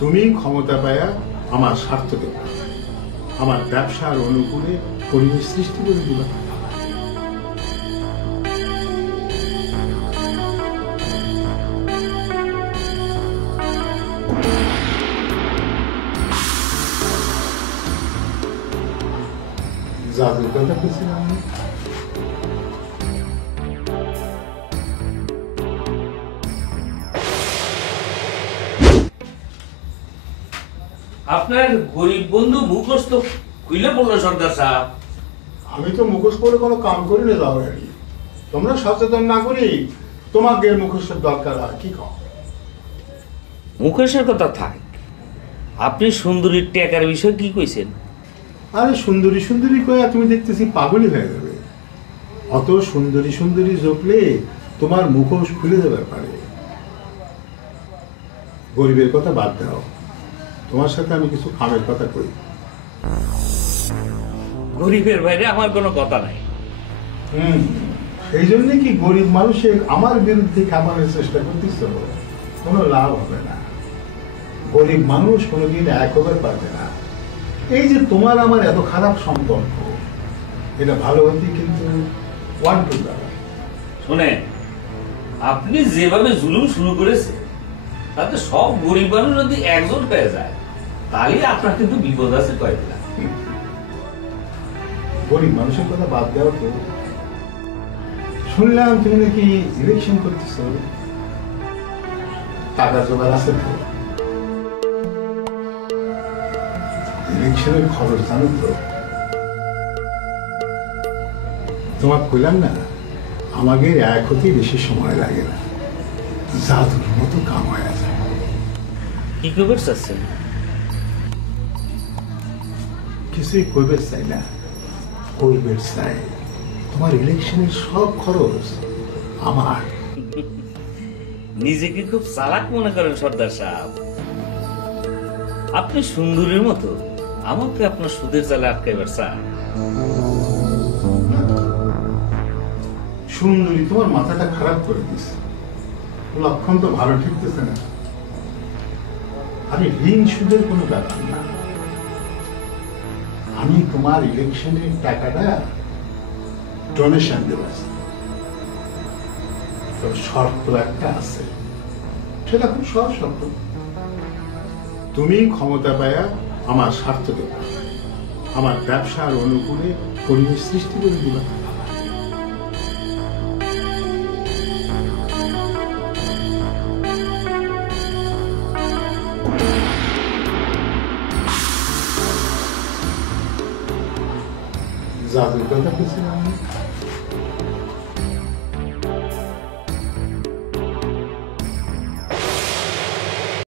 তুমি ক্ষমতা পায়া আমার স্বার্থ দেবা, আমার ব্যবসার অনুকূলে পরিবেশ সৃষ্টি করে দিবা। জাদুর কথা বলছিলাম না? আপনার গরিব বন্ধু মুখোশ তো খুলে পড়লো সর্দার সাহেব। আমি তো মুখোশ পরে কোনো কাম করি না যাও আর কি। তোমরা সচেতন না করি তোমাকে মুখোশের দরকার হয় কি কম? মুখোশের কথা থাক, আপনি সুন্দরীর টেকার বিষয় কি কইছেন? আরে সুন্দরী সুন্দরী কয়া তুমি দেখতেছি পাগলই হয়ে যাবে। অত সুন্দরী সুন্দরী জপলে তোমার মুখোশ খুলে যাবে পারে। গরিবের কথা বাদ দাও, তোমার সাথে আমি কিছু কামের কথা কই। গরিবের বাইরে আমার কোনো কথা নাই। সেই জন্য কি গরিব মানুষের আমার বিরুদ্ধে খামানোর চেষ্টা করতেছ? কোনো লাভ হবে না। গরিব মানুষ কোনোদিন এক হতে পারবে না। এই যে তোমার আমার এত খারাপ সম্পর্ক, এটা ভালো হতে কিন্তু ওয়ান টু দ্বারা। শোনেন, আপনি যেভাবে জুলুম শুরু করেছেন তাতে সব গরিব মানুষ যদি একজোট হয়ে যায় তাহলে আপনার কিন্তু বিপদ আছে কয়েকটা। গরিব মানুষের কথা বাদ দেওয়া তো। শুনলাম তুমি নাকি ইলেকশন করতেছ, টাকা জোগাড় আছে তো? ইলেকশনের খবর জানো তো? তোমার কইলাম না আমাদের এক হতেই বেশি সময় লাগে না, জাদুর মতো কাম হয়ে যায়। কি খবর চাচ্ছেন? কিছুই কইবে চাই না, কইবে চাই তোমার ইলেকশনের সব খরচ আমার। নিজেকে খুব চালাক মনে করেন সর্দার সাহেব। আপনি সুন্দরীর মতো আমাকে আপনার সুদের জালে আটকাইবার চান। সুন্দরী তোমার মাথাটা খারাপ করে দিচ্ছে, লক্ষণ তো ভালো ঠিকতেছে না। আরে ঋণ সুদের কোনো ব্যাপার না। আমি তোমার ইলেকশনের টাকাটা ডোনেশন দেবো, তো শর্ত একটা আছে, সেটা খুব সহজ শর্ত। তুমি ক্ষমতা পায়া আমার স্বার্থ দেবা, আমার ব্যবসার অনুকূলে পরিবেশ সৃষ্টি করে দিবা। জাদুর কথা বলছিলাম না?